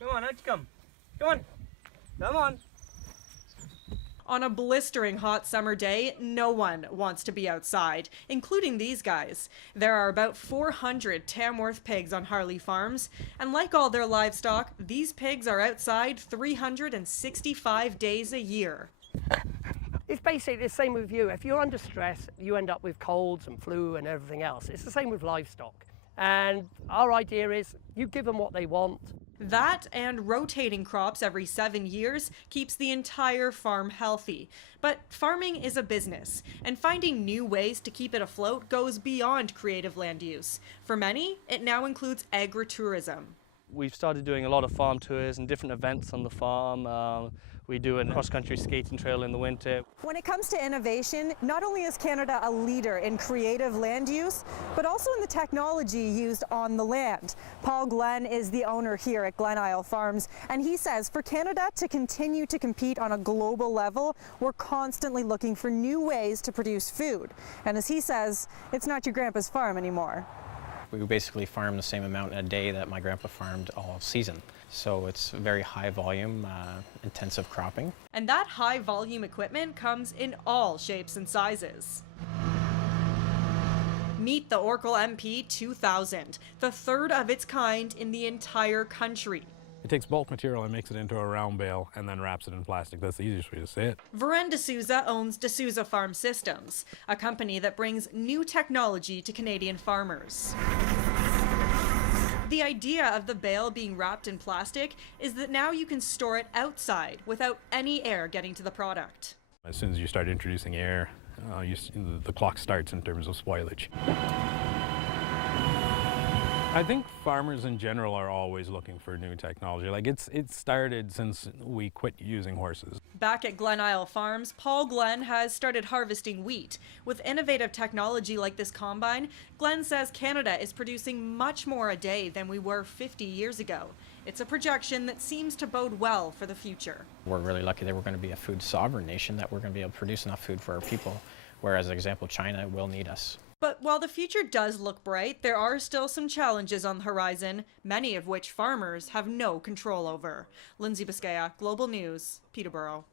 Come on, out you come. Come on. Come on. On a blistering hot summer day, no one wants to be outside, including these guys. There are about 400 Tamworth pigs on Harley Farms, and like all their livestock, these pigs are outside 365 days a year. It's basically the same with you. If you're under stress, you end up with colds and flu and everything else. It's the same with livestock. And our idea is you give them what they want. That and rotating crops every 7 years keeps the entire farm healthy. But farming is a business, and finding new ways to keep it afloat goes beyond creative land use. For many, it now includes agritourism. We've started doing a lot of farm tours and different events on the farm. We do a cross-country skating trail in the winter. When it comes to innovation, not only is Canada a leader in creative land use, but also in the technology used on the land. Paul Glenn is the owner here at Glen Isle Farms, and he says for Canada to continue to compete on a global level, we're constantly looking for new ways to produce food. And as he says, it's not your grandpa's farm anymore. We basically farm the same amount a day that my grandpa farmed all season. So it's very high volume, intensive cropping. And that high volume equipment comes in all shapes and sizes. Meet the Oracle MP 2000, the third of its kind in the entire country. It takes bulk material and makes it into a round bale and then wraps it in plastic. That's the easiest way to say it. Varen D'Souza owns D'Souza Farm Systems, a company that brings new technology to Canadian farmers. The idea of the bale being wrapped in plastic is that now you can store it outside without any air getting to the product. As soon as you start introducing air, the clock starts in terms of spoilage. I think farmers in general are always looking for new technology. Like it started since we quit using horses. Back at Glen Isle Farms, Paul Glenn has started harvesting wheat. With innovative technology like this combine, Glenn says Canada is producing much more a day than we were 50 years ago. It's a projection that seems to bode well for the future. We're really lucky that we're going to be a food sovereign nation, that we're going to be able to produce enough food for our people, whereas, for example, China will need us. But while the future does look bright, there are still some challenges on the horizon, many of which farmers have no control over. Lindsay Biscaia, Global News, Peterborough.